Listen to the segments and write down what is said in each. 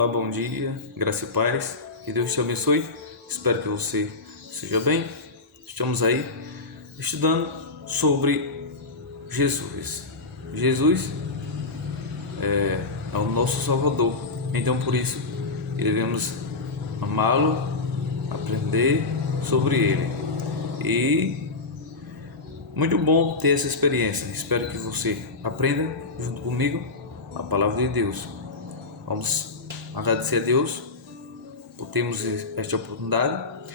Olá, bom dia, graça e paz, que Deus te abençoe. Espero que você esteja bem. Estamos aí estudando sobre Jesus. Jesus é o nosso Salvador, então por isso devemos amá-lo, aprender sobre ele. E muito bom ter essa experiência. Espero que você aprenda junto comigo a palavra de Deus. Vamos agradecer a Deus por termos esta oportunidade.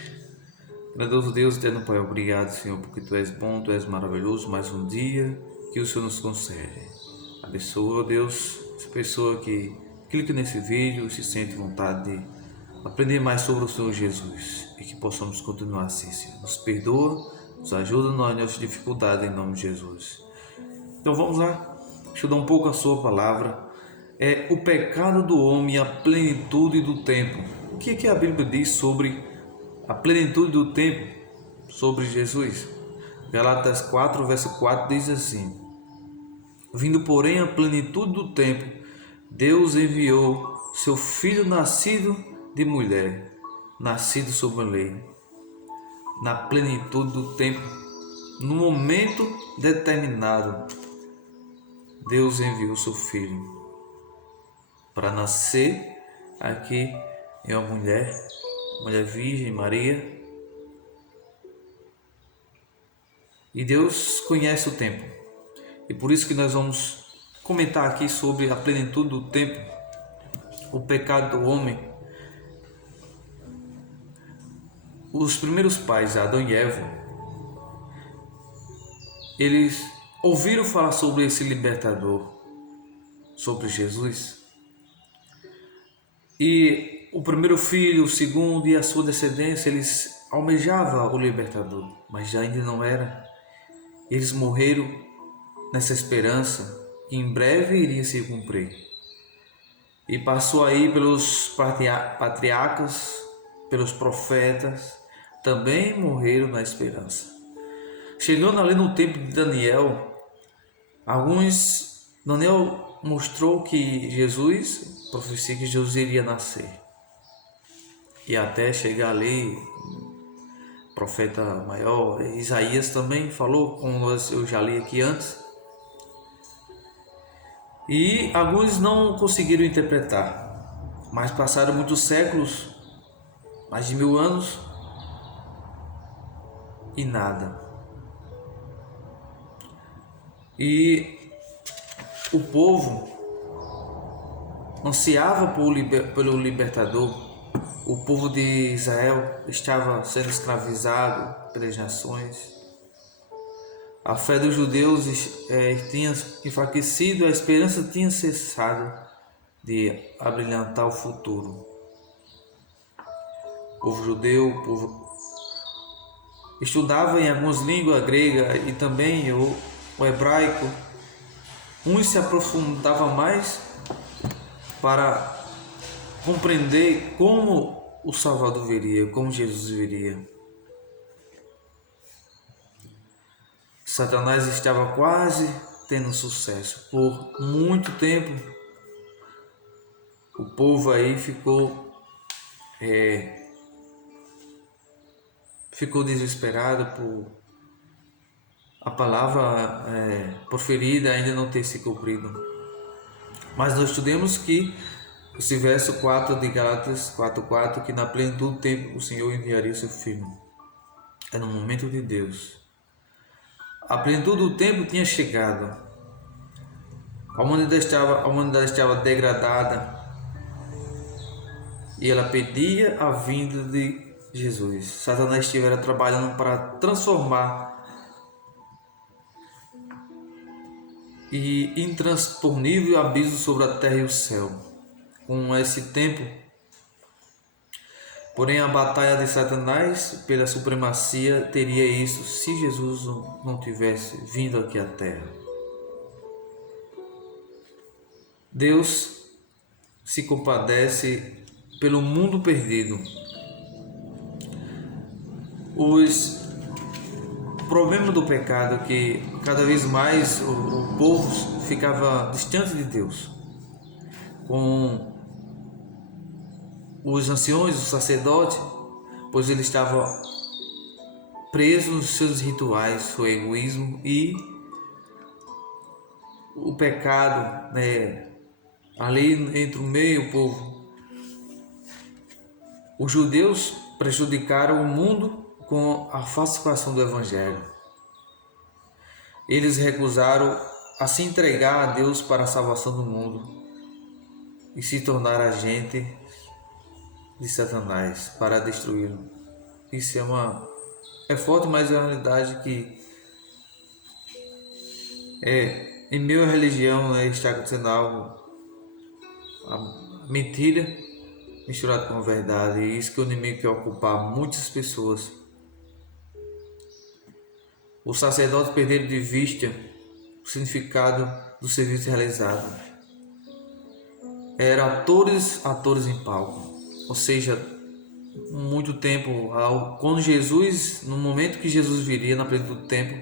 Grandioso Deus, eterno Pai, obrigado, Senhor, porque Tu és bom, Tu és maravilhoso. Mais um dia que o Senhor nos concede. Abençoa, Deus, essa pessoa que clica nesse vídeo e se sente vontade de aprender mais sobre o Senhor Jesus e que possamos continuar assim, Senhor. Nos perdoa, nos ajuda nas nossas dificuldades, em nome de Jesus. Então vamos lá, estudar um pouco a Sua palavra. É o pecado do homem e a plenitude do tempo. O que a Bíblia diz sobre a plenitude do tempo, sobre Jesus? Gálatas 4, verso 4 diz assim: vindo porém a plenitude do tempo, Deus enviou seu Filho nascido de mulher, nascido sob a lei. Na plenitude do tempo, no momento determinado, Deus enviou seu Filho para nascer aqui em uma mulher virgem, Maria. E Deus conhece o tempo. E por isso que nós vamos comentar aqui sobre a plenitude do tempo, o pecado do homem. Os primeiros pais, Adão e Eva, eles ouviram falar sobre esse libertador, sobre Jesus. E o primeiro filho, o segundo e a sua descendência, eles almejavam o libertador, mas já ainda não era. Eles morreram nessa esperança que em breve iria se cumprir. E passou aí pelos patriarcas, pelos profetas, também morreram na esperança. Chegando ali no tempo de Daniel, Daniel mostrou que Jesus, profecia que Jesus iria nascer. E até chegar ali, o profeta maior, Isaías também falou, como eu já li aqui antes. E alguns não conseguiram interpretar, mas passaram muitos séculos, mais de 1000 anos, e nada. E o povo ansiava pelo libertador. O povo de Israel estava sendo escravizado pelas nações. A fé dos judeus tinha enfraquecido, a esperança tinha cessado de abrilhantar o futuro. O povo judeu, o povo estudava em algumas línguas grega e também o hebraico. Uns se aprofundavam mais para compreender como o Salvador viria, como Jesus viria. Satanás estava quase tendo sucesso. Por muito tempo, o povo aí ficou desesperado por a palavra proferida ainda não ter se cumprido. Mas nós estudamos que esse verso 4 de Gálatas 4:4, que na plenitude do tempo o Senhor enviaria seu Filho. É no momento de Deus. A plenitude do tempo tinha chegado. A humanidade estava degradada e ela pedia a vinda de Jesus. Satanás estivera trabalhando para transformar e intransponível abismo sobre a terra e o céu. Com esse tempo, porém, a batalha de Satanás pela supremacia teria isso se Jesus não tivesse vindo aqui à terra. Deus se compadece pelo mundo perdido. O problema do pecado é que cada vez mais o povo ficava distante de Deus, com os anciões, os sacerdotes, pois ele estava preso nos seus rituais, seu egoísmo e o pecado, né, ali entre o meio e o povo. Os judeus prejudicaram o mundo com a falsificação do evangelho. Eles recusaram a se entregar a Deus para a salvação do mundo e se tornar agente de Satanás para destruí-lo. Isso é forte, mas é uma realidade que em meio à religião, né, está acontecendo algo, a mentira misturada com a verdade, e isso que o inimigo quer ocupar muitas pessoas. Os sacerdotes perderam de vista o significado do serviço realizado. Eram atores em palco, ou seja, muito tempo, quando Jesus, no momento que Jesus viria na plenitude do tempo,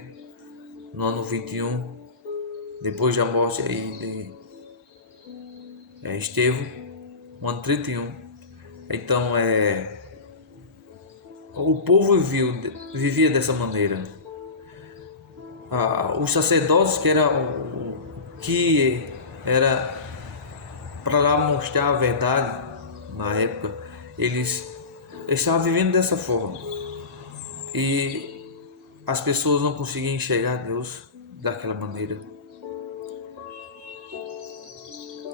no ano 21, depois da morte aí de Estevão, no ano 31. Então o povo vivia dessa maneira. Os sacerdotes, que era para lá mostrar a verdade na época, eles estavam vivendo dessa forma e as pessoas não conseguiam enxergar Deus daquela maneira.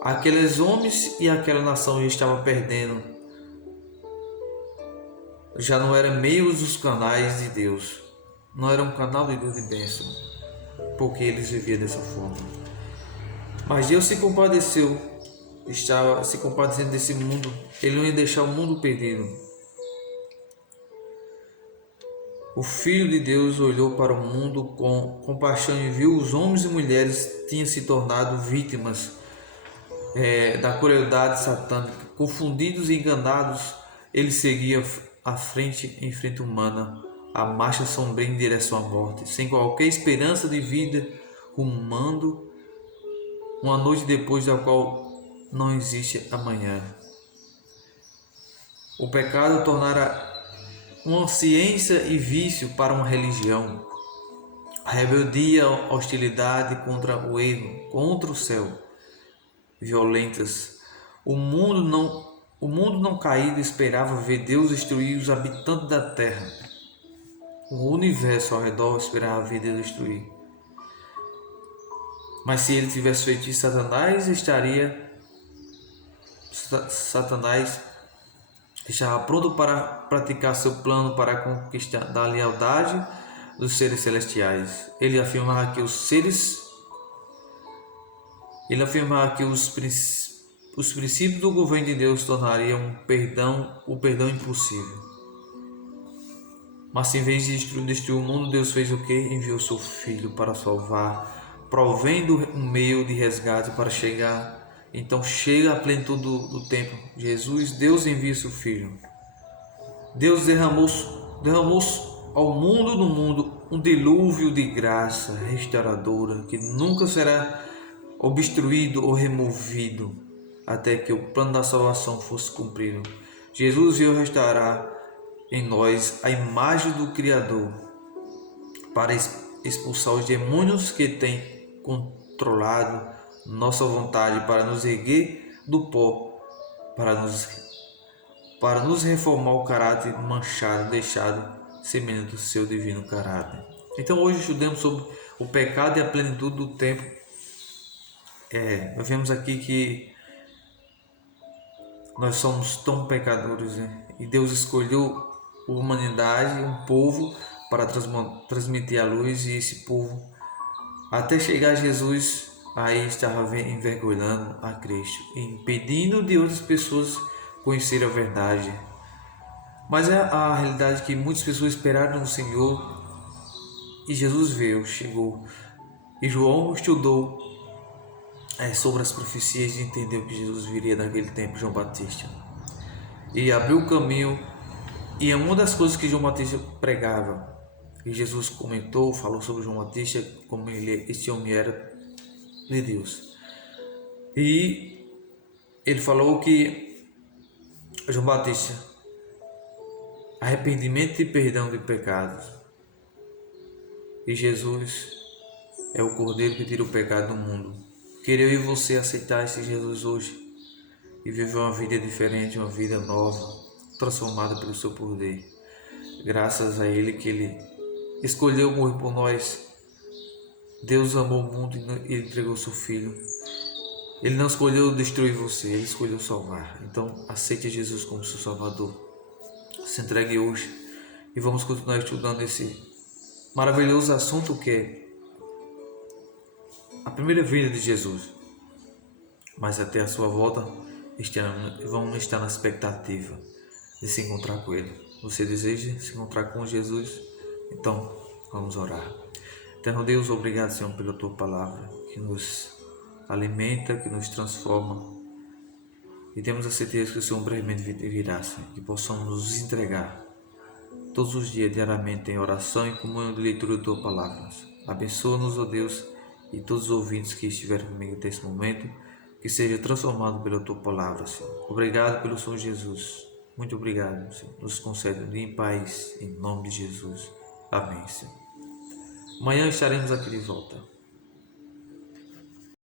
Aqueles homens e aquela nação já estavam perdendo, já não eram meios dos canais de Deus, não era um canal de Deus de bênção, porque eles viviam dessa forma. Mas Deus se compadeceu, estava se compadecendo desse mundo. Ele não ia deixar o mundo perdido. O Filho de Deus olhou para o mundo com compaixão e viu os homens e mulheres que tinham se tornado vítimas da crueldade satânica. Confundidos e enganados, ele seguia em frente humana, a marcha sombria em direção à morte, sem qualquer esperança de vida, rumando uma noite depois da qual não existe amanhã. O pecado tornara uma ciência e vício para uma religião. A rebeldia, a hostilidade contra o erro, contra o céu, violentas. O mundo não caído esperava ver Deus destruir os habitantes da terra. O universo ao redor esperava ver Deus destruir. Mas se ele tivesse feito isso, Satanás estava pronto para praticar seu plano para a conquista da lealdade dos seres celestiais. Ele afirmava que os princípios do governo de Deus tornariam o perdão impossível. Mas em vez de destruir o mundo, Deus fez o que? Enviou seu Filho para salvar, provendo um meio de resgate para chegar. Então chega a plenitude do tempo. Deus envia seu Filho. Deus derramou ao mundo no mundo um dilúvio de graça restauradora que nunca será obstruído ou removido até que o plano da salvação fosse cumprido. Jesus veio restaurar em nós a imagem do Criador para expulsar os demônios que têm controlado nossa vontade, para nos erguer do pó, para nos reformar o caráter manchado, deixado semelhante do seu divino caráter. Então hoje estudamos sobre o pecado e a plenitude do tempo. Nós vemos aqui que nós somos tão pecadores, né? E Deus escolheu a humanidade, um povo, para transmitir a luz, e esse povo, até chegar a Jesus, aí estava envergonhando a Cristo, impedindo de outras pessoas conhecerem a verdade. Mas é a realidade que muitas pessoas esperaram no Senhor, e Jesus chegou, e João estudou sobre as profecias e entendeu que Jesus viria naquele tempo, João Batista, e abriu o caminho. E é uma das coisas que João Batista pregava, e Jesus falou sobre João Batista, como este homem era de Deus. E ele falou que João Batista, arrependimento e perdão de pecados. E Jesus é o Cordeiro que tira o pecado do mundo. Queria eu e você aceitar esse Jesus hoje e viver uma vida diferente, uma vida nova, transformada pelo seu poder. Graças a Ele que Ele escolheu morrer por nós. Deus amou o mundo e Ele entregou seu Filho. Ele não escolheu destruir você, Ele escolheu salvar. Então aceite Jesus como seu Salvador. Se entregue hoje e vamos continuar estudando esse maravilhoso assunto que é a primeira vinda de Jesus. Mas até a sua volta, vamos estar na expectativa de se encontrar com Ele. Você deseja se encontrar com Jesus? Então, vamos orar. Eterno Deus, obrigado, Senhor, pela Tua palavra, que nos alimenta, que nos transforma. E temos a certeza que o Senhor brevemente virá, Senhor, que possamos nos entregar todos os dias, diariamente, em oração e comunhão de leitura da Tua palavra. Abençoa-nos, ó Deus, e todos os ouvintes que estiveram comigo até esse momento, que seja transformado pela Tua palavra, Senhor. Obrigado pelo Senhor Jesus. Muito obrigado, Senhor. Nos concede um dia em paz, em nome de Jesus. Amém, Senhor. Amanhã estaremos aqui de volta.